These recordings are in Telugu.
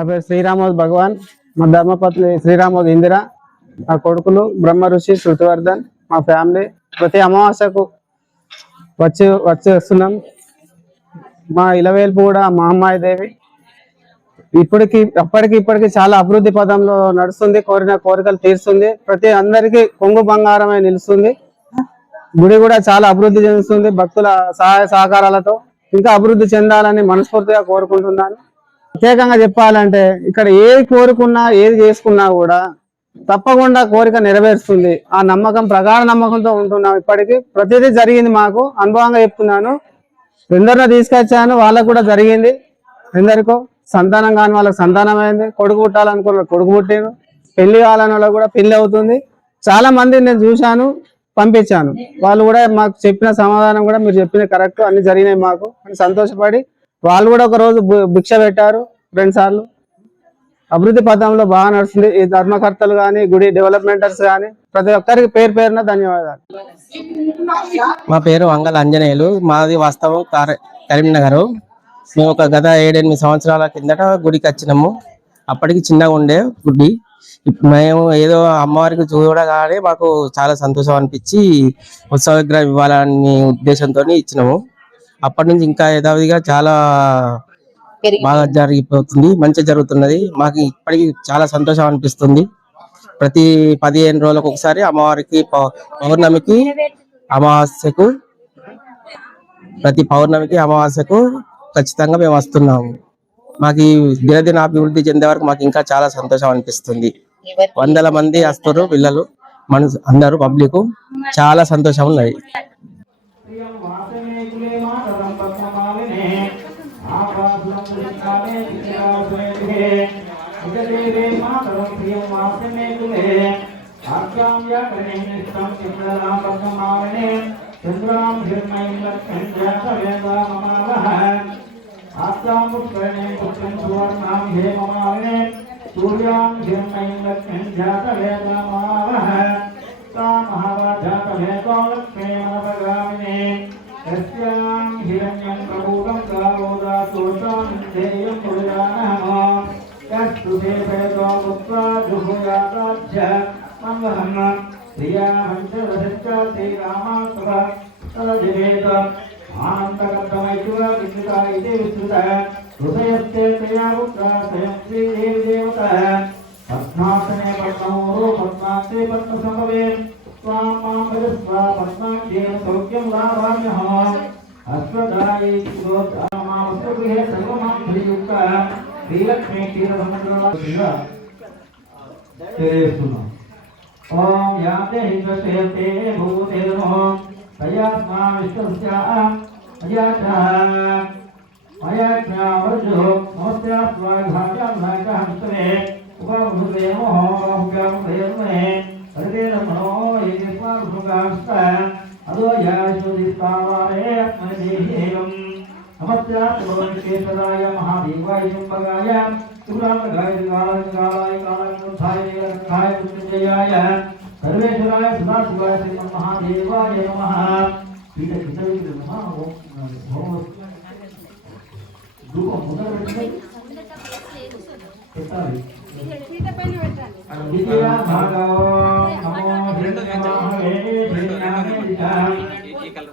నా పేరు శ్రీరామోద్ భగవాన్. మా ధర్మపత్ని శ్రీరామోద్ ఇందిర. మా కొడుకులు బ్రహ్మ ఋషి శృతివర్ధన్ మా ఫ్యామిలీ. ప్రతి అమావాస్యకు వచ్చి వచ్చి వస్తున్నాం. మా ఇలవేల్పు కూడా మా అమ్మాయి దేవి. ఇప్పటికి అప్పటికి ఇప్పటికి చాలా అభివృద్ధి పదంలో నడుస్తుంది కోరిన కోరికలు తీరుస్తుంది. ప్రతి అందరికీ కొంగు బంగారమే నిలుస్తుంది. గుడి కూడా చాలా అభివృద్ధి చెందుతుంది భక్తుల సహాయ సహకారాలతో. ఇంకా అభివృద్ధి చెందాలని మనస్ఫూర్తిగా కోరుకుంటున్నాను. ప్రత్యేకంగా చెప్పాలంటే ఇక్కడ ఏది కోరుకున్నా ఏది చేసుకున్నా కూడా తప్పకుండా కోరిక నెరవేరుస్తుంది. ఆ నమ్మకం ప్రగాఢ నమ్మకంతో ఉంటున్నాం ఇప్పటికీ. ప్రతిదీ జరిగింది మాకు. అనుభవంగా చెప్తున్నాను. ఎందరినో తీసుకొచ్చాను. వాళ్ళకు కూడా జరిగింది. ఎందరికో? సంతానం కాని వాళ్ళకి సంతానం అయింది కొడుకు పుట్టాలనుకున్న కొడుకు పుట్టిండు. పెళ్ళి కావాలని వాళ్ళకి కూడా పెళ్ళి అవుతుంది. చాలా మంది నేను చూశాను పంపించాను. వాళ్ళు కూడా మాకు చెప్పిన సమాధానం కూడా మీరు చెప్పిన కరెక్ట్. అన్ని జరిగినాయి మాకు. అని సంతోషపడి వాళ్ళు కూడా ఒక రోజు భిక్ష పెట్టారు రెండు సార్లు. అభివృద్ధి పథంలో బాగా నడుస్తుంది. ఈ ధర్మకర్తలు కానీ గుడి డెవలప్మెంటర్స్ కానీ ప్రతి ఒక్కరికి పేరు పేరున ధన్యవాదాలు. మా పేరు వంగల అంజనేయులు మాది వాస్తవం కరీంనగర్. మేము ఒక గత ఏడెనిమిది సంవత్సరాల కిందట గుడికి వచ్చినాము. అప్పటికి చిన్నగా ఉండే గుడి. మేము ఏదో అమ్మవారికి చూడగానే మాకు చాలా సంతోషం అనిపించి ఉత్సవ విగ్రహం ఇవ్వాలని ఉద్దేశంతో ఇచ్చినాము. అప్పటి నుంచి ఇంకా యథావిధిగా చాలా బాగా జరిగిపోతుంది మంచిగా జరుగుతున్నది. మాకు ఇప్పటికి చాలా సంతోషం అనిపిస్తుంది. ప్రతి పదిహేను రోజులకు ఒకసారి అమ్మవారికి పౌర్ణమికి అమావాస్యకు ప్రతి పౌర్ణమికి అమావాస్యకు ఖచ్చితంగా మేము వస్తున్నాము. మాకు ఈ దినదిన అభివృద్ధి చెందే వరకు మాకు ఇంకా చాలా సంతోషం అనిపిస్తుంది. వందల మంది వస్తారు పిల్లలు మన అందరూ పబ్లిక్. చాలా సంతోషం ఉన్నది. स्तम चित्रदां पद्ममावने चन्द्रां धीर्मयं लक्ष्मीं जातवेदाममावः आप्तां पुष्करणे पुत्रं सुवर्णां हेममावने सूर्यां धीर्मयं लक्ष्मीं जातवेदाममावः सा महावाजातवेदो लक्ष्मीमनपगामिने यस्यां हिरण्यं प्रभूतं कालोदासोषां ध्येयं पुरुजानः यस्तु देवेदो पुत्रा जुहुयाताभ्य मंगलम प्रिया हंसरसंचाते रामास्तव तदिवेत आनंदकर्तमैतुर विस्तृता इति विस्तृतः हृदयस्ते तया पुत्रः स्वयं श्रीदेवदेवतः पद्मासने पद्मोरो पद्मास्ते पद्मसम्भवे। त्वां माँ भजस्व पद्माख्येन सौख्यं लाभाम्यः। अश्वदायी गोदामावस्तुगृहे सर्वमां श्रीयुक्तः श्रीलक्ष्मी क्षीरसमुद्रवा तेरे सुनो। యాతే హింసే భూతే నమో తయాస్మా విశ్వస్య అయాచ అయాచ వర్జో నమస్తే స్వాఘాత్యం నాయకహంసనే ఉపభూతే నమో బాహుగ్యామే హరిదేన మనో శివరామగాయ కాళాయ కాళాయ కాళాయ మృత్యుంజయాయ సర్వేశ్వరాయ సదాశివాయ శ్రీ మహాదేవాయ నమః పీఠ కింద నమః మొదలు పెట్టండి పెట్టాలి భాగవో నమో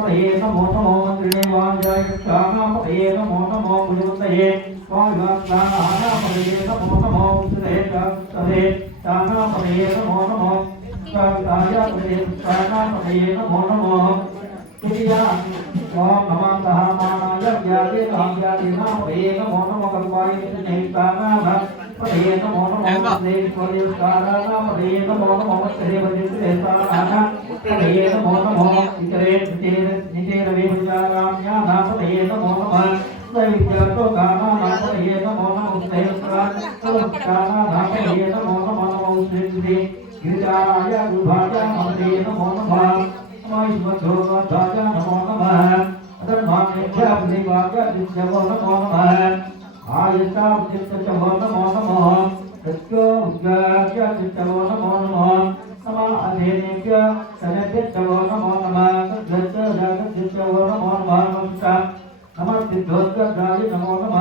సర్వే నమో నమో తేజో హరే జగో పరునామదే నమో నమో సూర్యాయ విష్ణుదేవతి నామదే నమో నమో పూజాయ దియాయ నామదే నమో నమో హరే జగ దేవతానామదే प्रियेन मोन मम स्नेहिपर्युष्काराः प्रियेन मोन मम स्नेहपर्युष्काराः प्रियेन मोन मम इतरे नितेर नितेर वेविचाराम्याः प्रियेन मोन मम दैत्यतो गानाः प्रियेन मोन मम स्नेहस्काराः प्रियेन मोन मम स्नेहिते गिरिजाय विभाजा मम प्रियेन मोन मम मयिष्मद्रोगध्वजा नमो नमः धर्मान् यज्ञापनिवार्य दिव्यवो नमो नमः ఆయుష్టాచిత్తమో నమో నమో ప్రత్యోగ్యాచిత్తమో నమో నమో నమ అధేనేభ్య సనభ్యో నమో నమ నమో నమ నమ సిద్ధోద్గాయ నమో నమ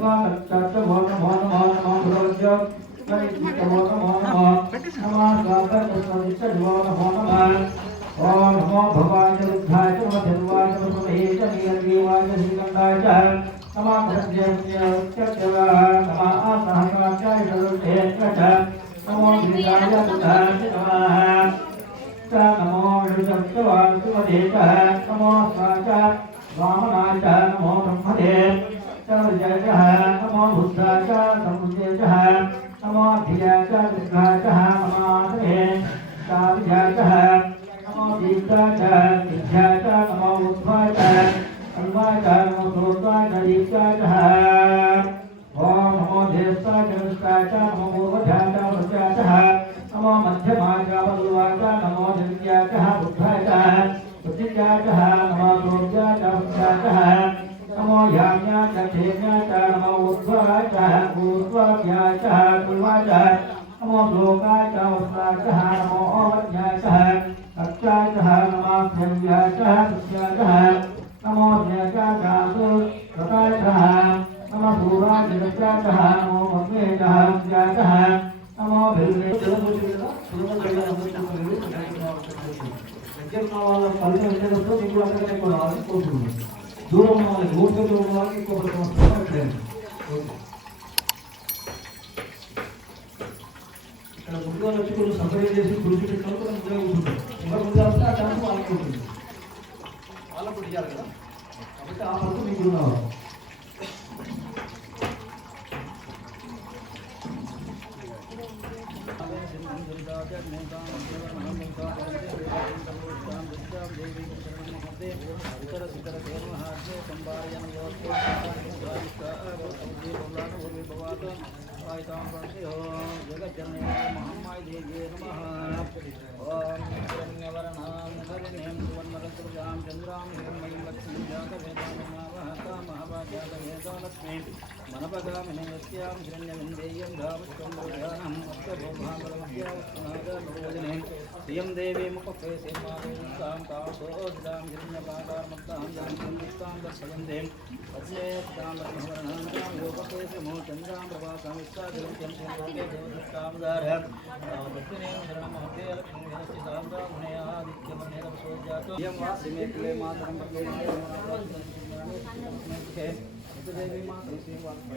भगवान् तत्त्वभवनमः नमः नमः भगवत्या ఇక్కడ గుడిలో వచ్చి కొంచెం సర్వే చేసి గుడికి పెట్టడం కూడా ముందుగా ఉంటుంది ఎవరు ముందు వస్తే ఆ ఛాన్స్ వాళ్ళకి ఉంటుంది. వాళ్ళకు కదా? కాబట్టి ఆ పనులు మీకు రావాలి. శ్రీయం దేవీ ముఖే శ్రీమాం కాశోదాం హిరణ్యపాదామత్తాం జానుస్తాం దర్శయం దేం తస్మే తామహరణాం యోగపే శ్రీమో చంద్రాం ప్రభాసాం ఇష్టాదిరం చంద్రోకే దేవతామదార భక్తినేం శరణమహతే లక్ష్మీరస్తి సాందా గుణయాదిత్యమనేర సోజాతో యం వాసిమే కులే మాతరం పక్లే మాతరం దేవీ మాతరం శ్రీవాసం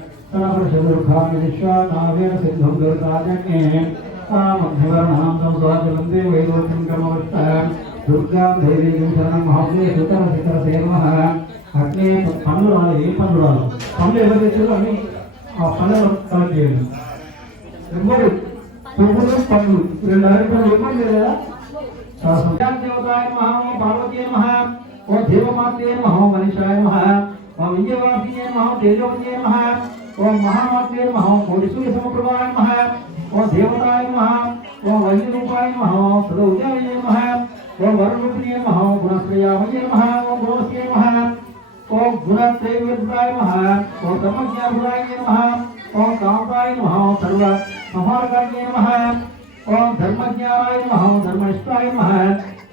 तनपरिषदुर्खामि विश्वानावेन सिद्धं दुर्गाजन्ये तामध्यवर्णां तं स्वाजलन्ते वैरोचिं कर्मवष्टः दुर्गां धैर्यं शरणं महाम्ये सुतर सितर सेवः అట్లే పనులు రాలి ఏ పనులు రాలి పనులు ఎవరు చేసారో అని ఆ పనులు కలెక్ట్ చేయండి ఎవరు పువ్వులు పనులు రెండు అరవై పనులు ఇవ్వండి లేదా దేవతాయ నమః ఓం పార్వతీ నమః ఓం దేవమాతే నమః ఓం మనిషాయ నమః ఓం విజయవాసియే నమః ఓం తేజవన్యే నమః ओम महामात्रे नमः ओम भूरिसूर्य समप्रभाय नमः ओम देवताय नमः ओम वैद्यरूपाय नमः ओम सदौजाय नमः ओम वरुणरूपिणे नमः ओम गुणश्रेयामये नमः ओम गोस्य नमः ओम गुणत्रयविदाय नमः ओम ब्रह्मज्ञानभुराय नमः ओम कामदाय नमः ओम सर्व संहारकाय नमः ओम धर्मज्ञानाय नमः ओम धर्मनिष्ठाय नमः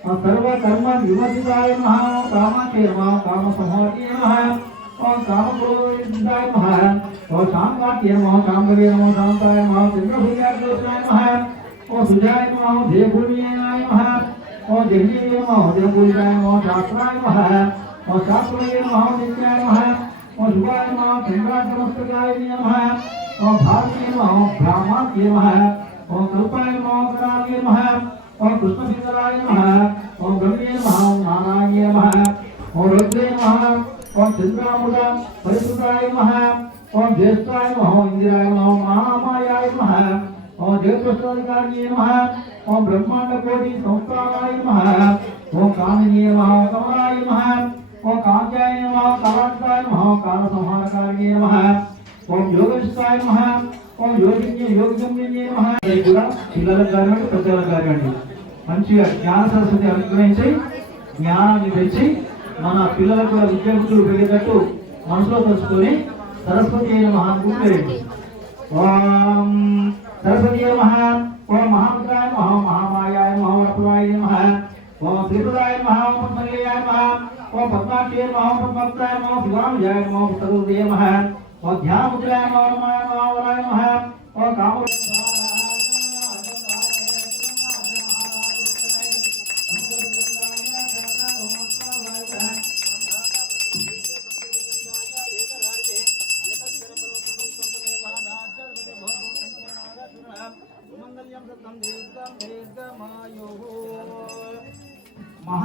ओम सर्व कर्म विमोचिताय नमः ओम कामाय नमः ओम कामसंहाराय नमः ओम काम क्रोधाय नमः ओम शाम कार्तिय नमः शाम करिय नमः शांताय नमः चंद्र सूर्याय दोषाय नमः ओम सुजाय नमः ओम देव भूमियाय नमः ओम देवीय नमः ओम देव भूमियाय नमः ओम शास्त्राय नमः ओम शास्त्राय नमः ओम नित्याय नमः ओम शुभाय नमः ओम चंद्राय समस्तकाय नमः ओम भारतीय नमः ओम ब्राह्मणाय नमः ओम कल्पाय नमः ओम कराय नमः ओम कृष्ण सिंहराय नमः ओम गम्ये नमः ओम नानाय नमः ओम रुद्रे नमः ఓం చంద్రాముద పరిశుద్ధాయ నమః ఓం జ్యేష్ఠాయ నమః ఓం ఇందిరాయ నమః ఓం మహామాయాయ నమః ఓం జగత్ప్రసాదికార్యే నమః ఓం బ్రహ్మాండ కోటి సంస్థానాయ నమః ఓం కామినీ నమః ఓం కమలాయ నమః ఓం కాంత్యాయ నమః కళాంతాయ నమః కాల సంహారకార్యే నమః ఓం యోగేశ్వరాయ నమః ఓం యోగిన్య యోగజమ్య నమః ఇది కూడా పిల్లలకు కానివ్వండి పెద్దలకు కానివ్వండి మంచిగా జ్ఞాన సరస్వతి అనుగ్రహించి జ్ఞానాన్ని పెంచి మన పిల్లలకు కూడా విద్యార్థులు పెరిగేటట్టు మనసులో తెలుసుకొని సరస్వతి అయిన మహాన్ ఓం సరస్వతి నమః ఓం మహాంకాయ నమః మహామాయాయ నమః వరప్రదాయ నమః ఓం త్రిపురాయ నమః ఓం పద్మనిలయాయ నమః ఓం పద్మాక్షయ నమః ఓం పద్మప్తాయ నమః శివానుజాయ నమః ఓం సర్వదేయ నమః ఓం ధ్యానముద్రాయ నమః రమాయ నమః వరాయ నమః ఓం కామ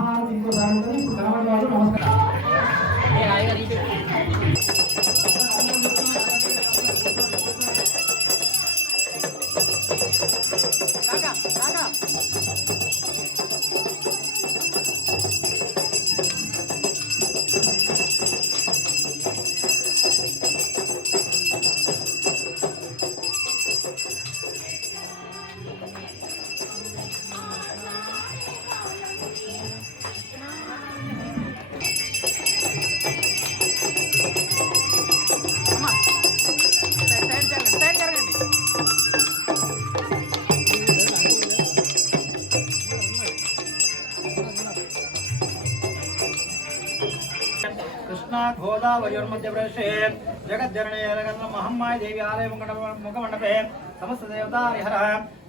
మహారాజు ఇంకో దాని ఉంటుంది ఇప్పుడు కనబడి వాళ్ళు నమస్కారం ಕೃಷ್ಣ ಗೋದಾವರಿಯೋರ್ಮಧ್ಯಪ್ರದೇಶೆ ಜಗದ್ಧರಣೆ ಮಹಮ್ಮಾಯ ದೇವಿ ಆಲಯ ಮುಖಮಂಡಪೆ ಸಮಸ್ತ ದೇವತಾ ಹರಿಹರ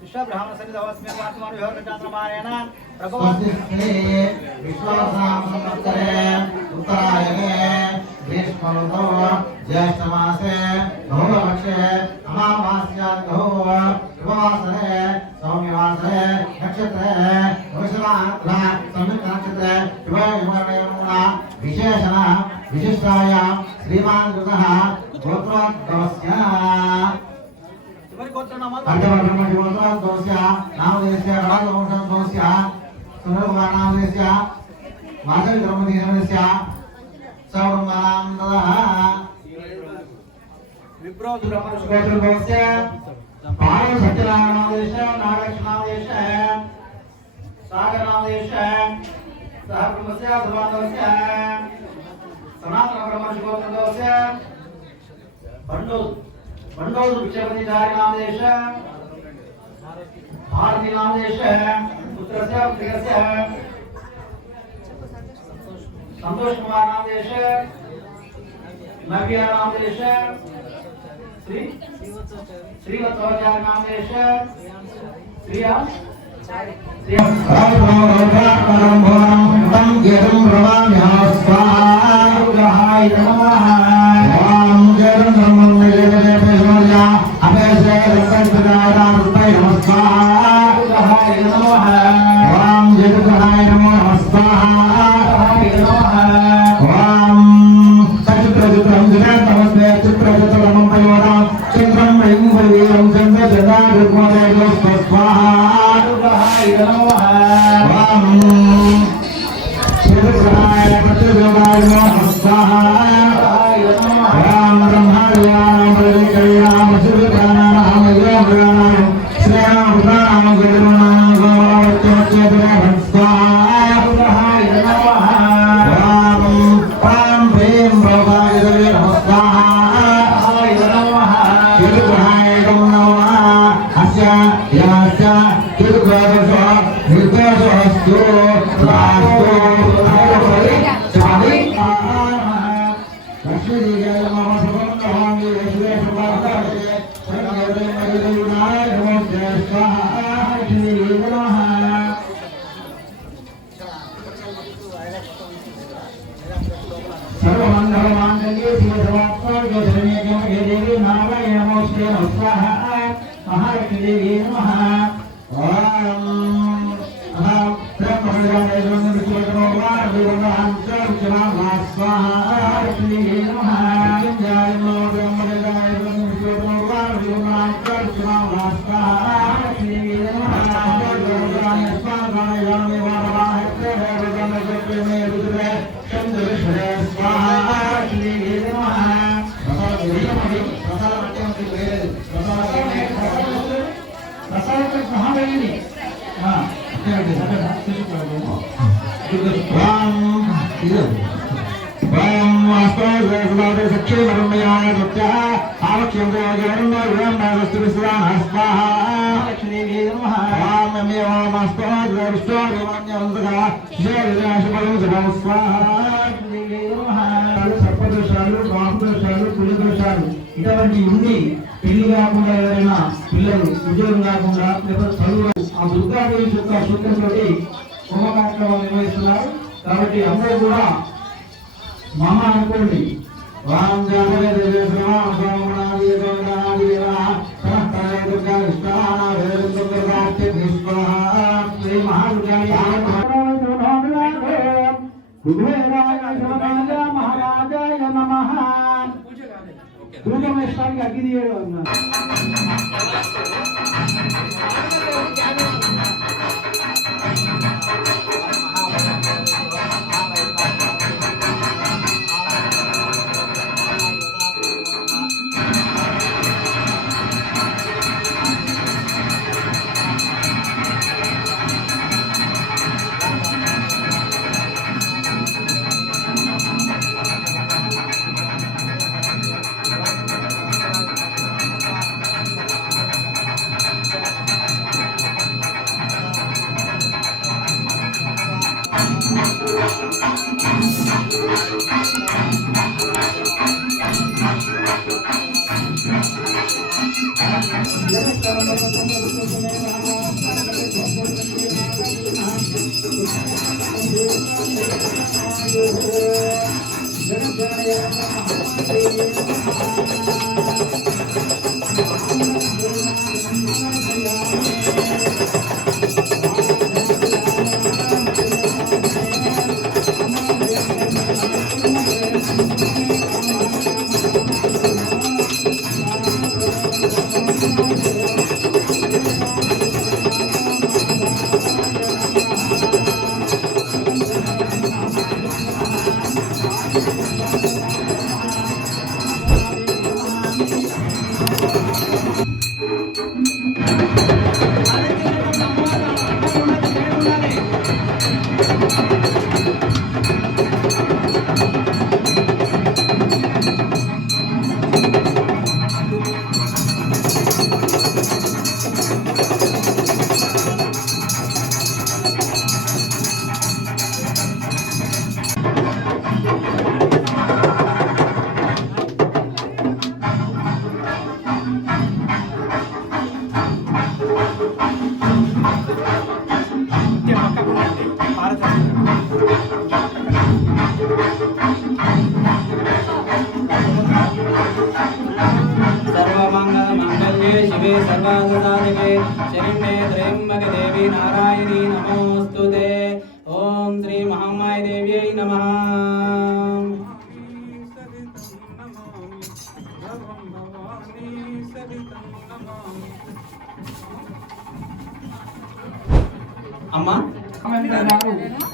ವಿಶ್ವಬ್ರಾಹ್ಮಣ ಸನ್ನಿಧವಸ್ಮೆ ಪಾರ್ಥಮಾನುಚಾಂದ್ರಮಾರೇಣ ಉತ್ತರಾಯಣೆ ग्रीष्मो ज्येष्ठमासे बहुवक्षे अमावास्यादिवासरे सौम्यवासरे नक्षत्रे भविष्यता सम्यक् नक्षत्रे युवयुवर्णयुना విశేషణ విశిష్టాయాం శ్రీమాన్ కృత గోత్రోద్భవస్య గోత్రోద్భవస్య నామదేశ రాజవంశోద్భవస్య సురభానామదేశ వాసవి బ్రహ్మదేశ సౌబ్రహ్మణానందోద్భవస్య పారవ సత్యనామదేశ నాగక్షణామదేశ సాగరనామదేశ सह ब्रह्मस्य समानस्य सनातन ब्रह्मशिवोत्तमस्य बंडोल बंडोल विषयपति धारी नाम देश भारती नाम देश पुत्रस्य प्रियस्य संतोष कुमार नाम देश नव्या नाम देश श्री श्रीवत्सवाचार्य नाम देश श्रिया श्रिया ओम गरुड़ ब्रह्मा महास्वाहा गहाय नमः। ओम गरुड़ ब्रह्मा निजे निजे पेशवर्या अभेष्ट रक्षण అస్య యాస్య తిరుపదస కాబట్టి హోమ కార్యక్రమాలు నిర్వహిస్తున్నారు. కాబట్టి అందరూ కూడా మామ అనుకోండి. రామ్ జాతర దేవేశ్వరం పూజ వేస్తానికి అగ్గి తీయడం అన్నా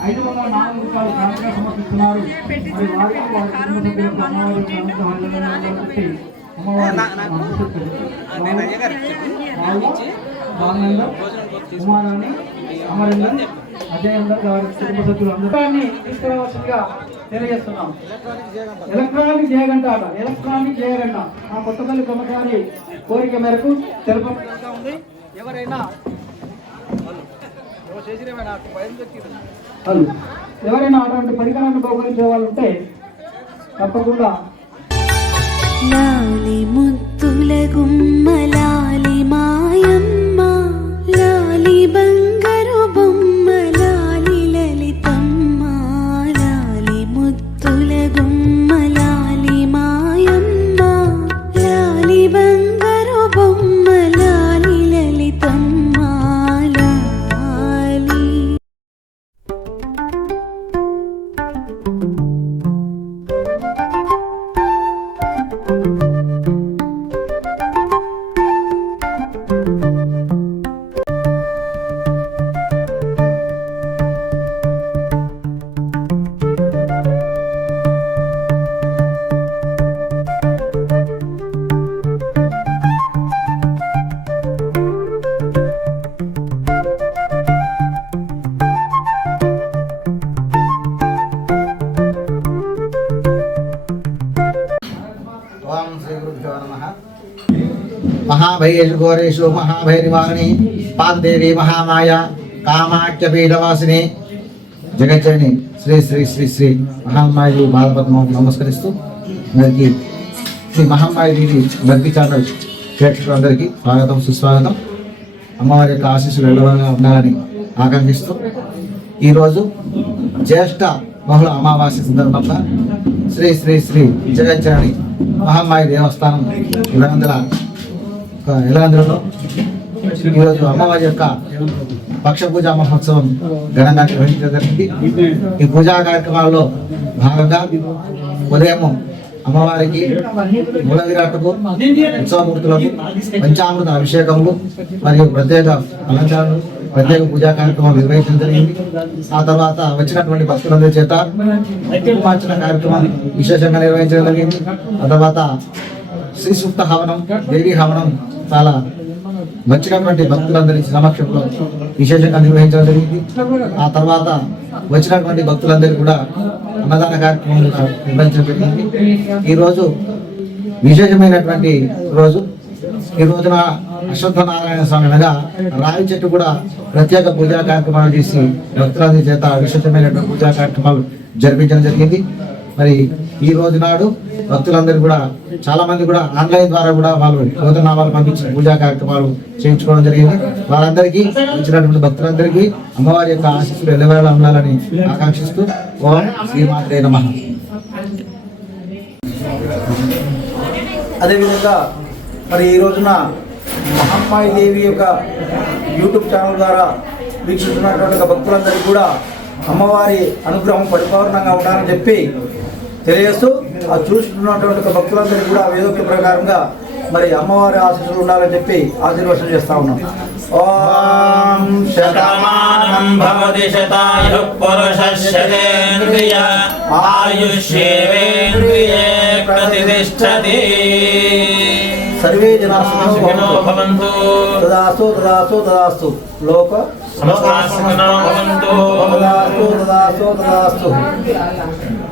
ఐదు వందల నాలుగు రూపాయలు కానుకగా సమర్పిస్తున్నారు మరి వారికి వారి కుటుంబ సభ్యులకు అమ్మవారి కానుక వందనాలు పెట్టి అమ్మవారి బాలనంద కుమారాన్ని అమరేందర్ అజయేందర్ గారి కుటుంబ సభ్యులు అందరినీ తీసుకురావాల్సిందిగా తెలియజేస్తున్నాం ఎలక్ట్రానిక్ జయగంట ఎలక్ట్రానిక్ జయగంట ఆ కొత్తపల్లి బ్రహ్మచారి కోరిక మేరకు తెలుపడం ఉంది ఎవరైనా. ఎవరైనా అటువంటి పరికరాన్ని బహుకరించే వాళ్ళు ఉంటే తప్పకుండా లాలి ముద్దుల భయేషు ఘోరేషు మహాభైరివాణి పాందేవి మహామాయ కామాఖ్యపీఠవాసిని జగజ్జని శ్రీ శ్రీ శ్రీ శ్రీ మహామాయి బాలపద్మం నమస్కరిస్తూ అందరికీ శ్రీ మహామాయి దేవి భక్తి ఛానల్ ప్రేక్షకులందరికీ స్వాగతం సుస్వాగతం. అమ్మవారి యొక్క ఆశీస్సులు ఎల్లవరంగా ఉండాలని ఆకాంక్షిస్తూ ఈరోజు జ్యేష్ఠ బహుళ అమావాస్య సందర్భంగా శ్రీ శ్రీ శ్రీ జగజ్జాని మహామాయి దేవస్థానం ఇలాంధ్ర ఇలాంధ్రలో ఈరోజు అమ్మవారి యొక్క పక్ష పూజా మహోత్సవం ఘనంగా నిర్వహించడం జరిగింది. ఈ పూజా కార్యక్రమాల్లో భాగంగా ఉదయం అమ్మవారికి మూల విరాటకు ఉత్సవమూర్తులకు పంచామృత అభిషేకములు మరియు ప్రత్యేక అలంకారాలు ప్రత్యేక పూజా కార్యక్రమాలు నిర్వహించడం జరిగింది. ఆ తర్వాత వచ్చినటువంటి భక్తులందరి చేత మార్చిన కార్యక్రమం విశేషంగా నిర్వహించడం జరిగింది. ఆ తర్వాత శ్రీ సూక్త హవనం దేవి హవనం చాలా వచ్చినటువంటి భక్తులందరి సమక్షంలో విశేషంగా నిర్వహించడం జరిగింది. ఆ తర్వాత వచ్చినటువంటి భక్తులందరికీ కూడా అన్నదాన కార్యక్రమం నిర్వహించడం జరిగింది ఈరోజు విశేషమైనటువంటి రోజు. ఈ రోజున అశ్వత్థనారాయణ స్వామి అనగా రావి చెట్టు కూడా ప్రత్యేక పూజా కార్యక్రమాలు చేసి భక్తులందరి చేత విశేషమైనటువంటి పూజా కార్యక్రమాలు జరిపించడం జరిగింది. మరి ఈ రోజు నాడు భక్తులందరూ కూడా చాలా మంది కూడా ఆన్లైన్ ద్వారా కూడా వాళ్ళు యువతనామాలు పంపించిన పూజా కార్యక్రమాలు చేయించుకోవడం జరిగింది. వారందరికీ ఇచ్చినటువంటి భక్తులందరికీ అమ్మవారి యొక్క ఆశీస్సులు ఎల్లవేళ ఉండాలని ఆకాంక్షిస్తూ ఓం శ్రీమాత్రే నమ. అదేవిధంగా మరి ఈ రోజున మహమ్మాయి దేవి యొక్క యూట్యూబ్ ఛానల్ ద్వారా వీక్షిస్తున్నటువంటి భక్తులందరికీ కూడా అమ్మవారి అనుగ్రహం పరిపూర్ణంగా ఉండాలని చెప్పి తెలియజేస్తూ ఆ చూస్తున్నటువంటి యొక్క భక్తులందరికీ కూడా వేదోక్తి ప్రకారంగా మరి అమ్మవారి ఆశీస్సులు ఉండాలని చెప్పి ఆశీర్వచనం చేస్తా ఉన్నాం. ఓం శతమానం భవతి శతాయు పురుషస్యేంద్రియ ఆయుష్యేంద్రియే ప్రతిష్టతి. సర్వే జనాసుఖినో సుఖినో భవంతు. భవంతు. తదాస్తు తదాస్తు తదాస్తు. లోక సమస్తాసుఖినో భవంతు. తదాస్తు తదాస్తు తదాస్తు.